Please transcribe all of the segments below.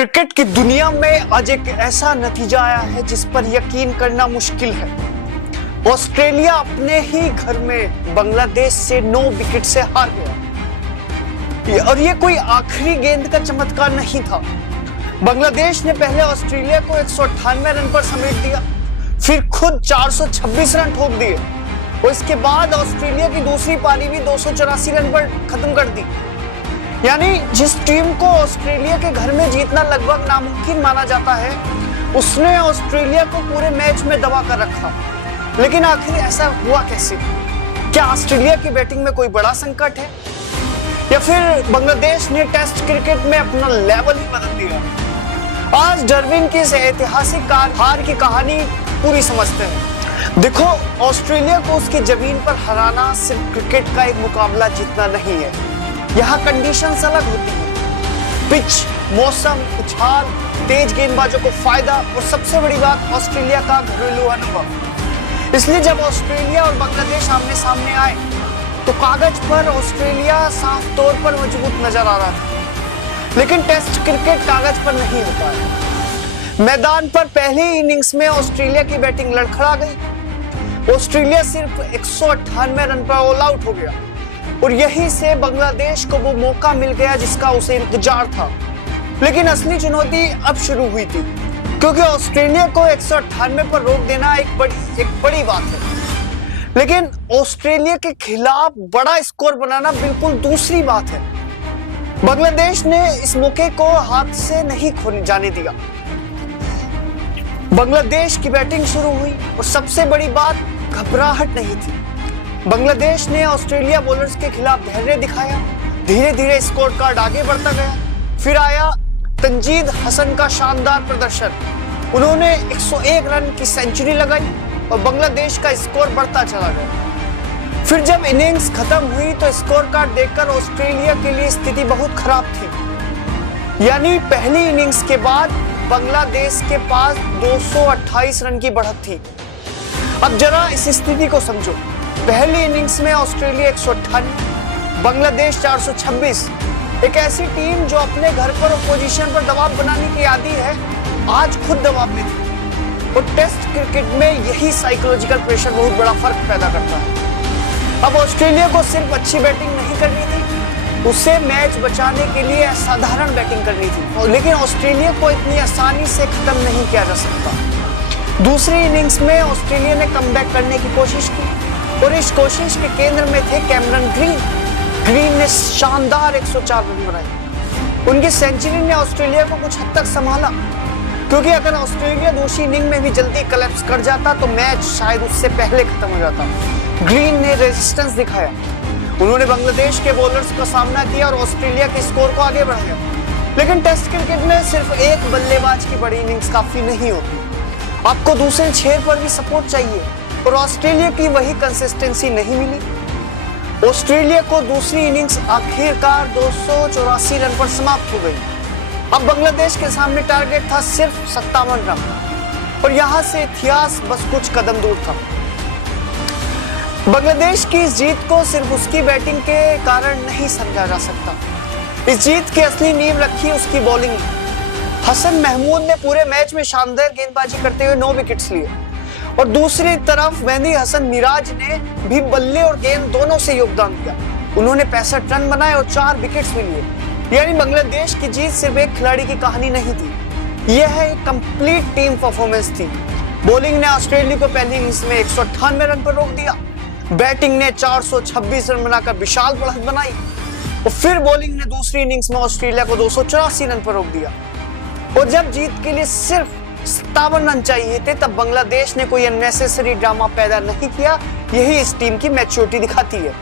Cricket की दुनिया में आज एक ऐसा नतीजा आया है जिस पर यकीन करना मुश्किल है। ऑस्ट्रेलिया अपने ही घर में बांग्लादेश से 9 विकेट से हार गया और ये कोई आखिरी गेंद का चमत्कार नहीं था। बांग्लादेश ने पहले ऑस्ट्रेलिया को 198 रन पर समेट दिया, फिर खुद 426 रन ठोक दिए और इसके बाद ऑस्ट्रेलिया की दूसरी पारी भी 284 रन पर खत्म कर दी। यानी जिस टीम को ऑस्ट्रेलिया के घर में जीतना लगभग नामुमकिन माना जाता है, उसने ऑस्ट्रेलिया को पूरे मैच में दबा कर रखा। लेकिन आखिर ऐसा हुआ कैसे? क्या ऑस्ट्रेलिया की बैटिंग में कोई बड़ा संकट है या फिर बांग्लादेश ने टेस्ट क्रिकेट में अपना लेवल ही बदल दिया? आज डार्विन की इस ऐतिहासिक हार की कहानी पूरी समझते हैं। देखो, ऑस्ट्रेलिया को उसकी जमीन पर हराना सिर्फ क्रिकेट का एक मुकाबला जीतना नहीं है। यहाँ कंडीशंस अलग होती हैं, पिच, मौसम, उछाल, तेज गेंदबाजों को फायदा और सबसे बड़ी बात ऑस्ट्रेलिया का घरेलू अनुभव। इसलिए जब ऑस्ट्रेलिया और बांग्लादेश आमने सामने आए तो कागज पर ऑस्ट्रेलिया साफ तौर पर मजबूत नजर आ रहा था, लेकिन टेस्ट क्रिकेट कागज पर नहीं होता है। मैदान पर पहली इनिंग्स में ऑस्ट्रेलिया की बैटिंग लड़खड़ा गई। ऑस्ट्रेलिया सिर्फ 198 रन पर ऑल आउट हो गया और यहीं से बांग्लादेश को वो मौका मिल गया जिसका उसे इंतजार था। लेकिन असली चुनौती अब शुरू हुई थी, क्योंकि ऑस्ट्रेलिया को 198 पर रोक देना एक बड़ी बात है, लेकिन ऑस्ट्रेलिया के खिलाफ बड़ा स्कोर बनाना बिल्कुल दूसरी बात है। बांग्लादेश ने इस मौके को हाथ से नहीं खोने जाने दिया। बांग्लादेश की बैटिंग शुरू हुई और सबसे बड़ी बात, घबराहट नहीं थी। बांग्लादेश ने ऑस्ट्रेलिया बॉलर्स के खिलाफ धैर्य दिखाया, धीरे धीरे स्कोर कार्ड आगे बढ़ता गया। फिर आया तंजीद हसन का शानदार प्रदर्शन। उन्होंने 101 रन की सेंचुरी लगाई और बांग्लादेश का स्कोर बढ़ता चला गया। फिर जब इनिंग्स खत्म हुई तो स्कोर कार्ड देखकर ऑस्ट्रेलिया के लिए स्थिति बहुत खराब थी। यानी पहली इनिंग्स के बाद बांग्लादेश के पास 228 रन की बढ़त थी। अब जरा इस स्थिति को समझो। पहली इनिंग्स में ऑस्ट्रेलिया 198, बांग्लादेश 426। एक ऐसी टीम जो अपने घर पर अपोजिशन पर दबाव बनाने की आदी है, आज खुद दबाव में थी। और टेस्ट क्रिकेट में यही साइकोलॉजिकल प्रेशर बहुत बड़ा फर्क पैदा करता है। अब ऑस्ट्रेलिया को सिर्फ अच्छी बैटिंग नहीं करनी थी, उसे मैच बचाने के लिए असाधारण बैटिंग करनी थी। लेकिन ऑस्ट्रेलिया को इतनी आसानी से खत्म नहीं किया जा सकता। दूसरी इनिंग्स में ऑस्ट्रेलिया ने कमबैक करने की कोशिश की और इस कोशिश के केंद्र में थे कैमरन ग्रीन ने शानदार 104 रन बनाए। उनकी सेंचुरी ने ऑस्ट्रेलिया को कुछ हद तक संभाला, क्योंकि अगर ऑस्ट्रेलिया दूसरी इनिंग में भी जल्दी कोलैप्स कर जाता तो मैच शायद उससे पहले खत्म हो जाता। ग्रीन ने रेजिस्टेंस दिखाया, उन्होंने बांग्लादेश के बॉलर्स का सामना किया और ऑस्ट्रेलिया के स्कोर को आगे बढ़ाया। लेकिन टेस्ट क्रिकेट में सिर्फ एक बल्लेबाज की बड़ी इनिंग्स काफी नहीं होती, आपको दूसरे छेद पर भी सपोर्ट चाहिए और ऑस्ट्रेलिया की वही कंसिस्टेंसी नहीं मिली। ऑस्ट्रेलिया को दूसरी इनिंग्स आखिरकार 284 रन पर समाप्त हो गई। अब बांग्लादेश के सामने टारगेट था सिर्फ 57 रन और यहां से इतिहास बस कुछ कदम दूर था। बांग्लादेश की इस जीत को सिर्फ उसकी बैटिंग के कारण नहीं समझा जा सकता। इस जीत की असली नींव रखी उसकी बॉलिंग ने। हसन महमूद ने पूरे मैच में शानदार गेंदबाजी करते हुए 9 विकेट्स लिए और दूसरी तरफ मेहदी हसन मिराज ने भी बल्ले और गेंद दोनों से योगदान दिया। उन्होंने 65 रन बनाए और 4 विकेट्स भी लिए। यानी बांग्लादेश की जीत सिर्फ एक खिलाड़ी की कहानी नहीं थी, यह एक कंप्लीट टीम परफॉर्मेंस थी। बॉलिंग ने ऑस्ट्रेलिया को पहली इनिंग्स में 198 रन पर रोक दिया, बैटिंग ने 426 रन बनाकर विशाल बढ़त बनाई और फिर बॉलिंग ने दूसरी इनिंग्स में ऑस्ट्रेलिया को 284 रन पर रोक दिया। और जब जीत के लिए सिर्फ 57 रन चाहिए थे, तब बांग्लादेश ने कोई अननेसेसरी ड्रामा पैदा नहीं किया। यही इस टीम की मैच्योरिटी दिखाती है।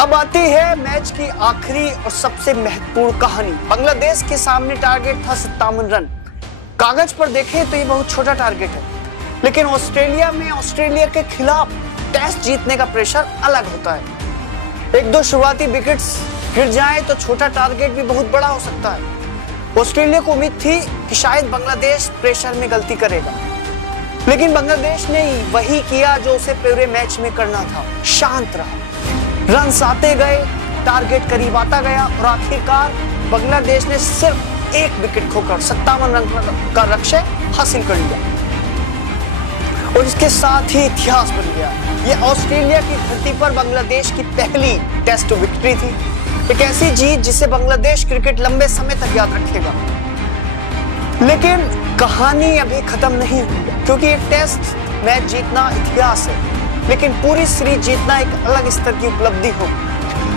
अब आती है मैच की आखिरी और सबसे महत्वपूर्ण कहानी। बांग्लादेश के सामने टारगेट था 57 रन। कागज पर देखें तो ये बहुत छोटा टारगेट है, लेकिन ऑस्ट्रेलिया में ऑस्ट्रेलिया के खिलाफ टेस्ट जीतने का प्रेशर अलग होता है। 1-2 शुरुआती विकेट्स गिर जाएं तो छोटा टारगेट भी बहुत बड़ा हो सकता है। ऑस्ट्रेलिया को उम्मीद थी कि शायद बांग्लादेश प्रेशर में गलती करेगा, लेकिन बांग्लादेश ने वही किया जो उसे पूरे मैच में करना था, शांत रहा। रन्स आते गए, टारगेट करीब आता गया और आखिरकार बांग्लादेश ने सिर्फ 1 विकेट खोकर 57 रन का लक्ष्य हासिल कर लिया और इसके साथ ही इतिहास बन गया। यह ऑस्ट्रेलिया की धरती पर बांग्लादेश की पहली टेस्ट विक्ट्री थी, एक ऐसी जीत जिसे बांग्लादेश क्रिकेट लंबे समय तक याद रखेगा। लेकिन कहानी अभी खत्म नहीं हुई, क्योंकि एक टेस्ट मैच जीतना इतिहास है, लेकिन पूरी सीरीज जीतना एक अलग स्तर की उपलब्धि हो।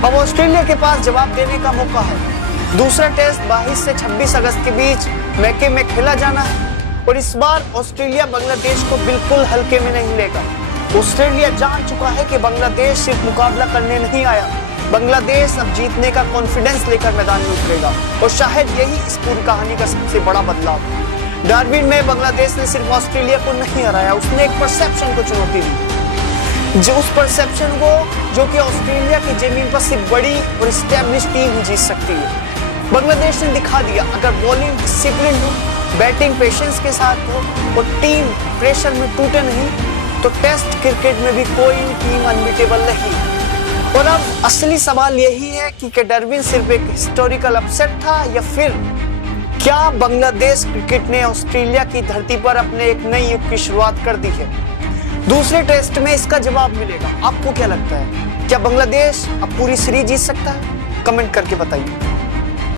अब ऑस्ट्रेलिया के पास जवाब देने का मौका है। दूसरा टेस्ट 22 से 26 अगस्त के बीच मैके में खेला जाना है और इस बार ऑस्ट्रेलिया बांग्लादेश को बिल्कुल हल्के में नहीं लेगा। ऑस्ट्रेलिया जान चुका है कि बांग्लादेश सिर्फ मुकाबला करने नहीं आया, बांग्लादेश अब जीतने का कॉन्फिडेंस लेकर मैदान में उतरेगा और शायद यही इस पूरी कहानी का सबसे बड़ा बदलाव है। डार्विन में बांग्लादेश ने सिर्फ ऑस्ट्रेलिया को नहीं हराया, उसने एक परसेप्शन को चुनौती दी, जो उस परसेप्शन को जो कि ऑस्ट्रेलिया की जमीन पर सिर्फ बड़ी और एस्टैब्लिश टीम ही जीत सकती है। बांग्लादेश ने दिखा दिया, अगर बॉलिंग डिसिप्लिन हो, बैटिंग पेशेंस के साथ हो और टीम प्रेशर में टूटे नहीं, तो टेस्ट क्रिकेट में भी कोई टीम अनबीटेबल नहीं। और अब असली सवाल यही है कि डार्विन सिर्फ एक हिस्टोरिकल अपसेट था या फिर क्या बांग्लादेश क्रिकेट ने ऑस्ट्रेलिया की धरती पर अपने एक नई युग की शुरुआत कर दी है। दूसरे टेस्ट में इसका जवाब मिलेगा। आपको क्या लगता है, क्या बांग्लादेश अब पूरी सीरीज जीत सकता है? कमेंट करके बताइए।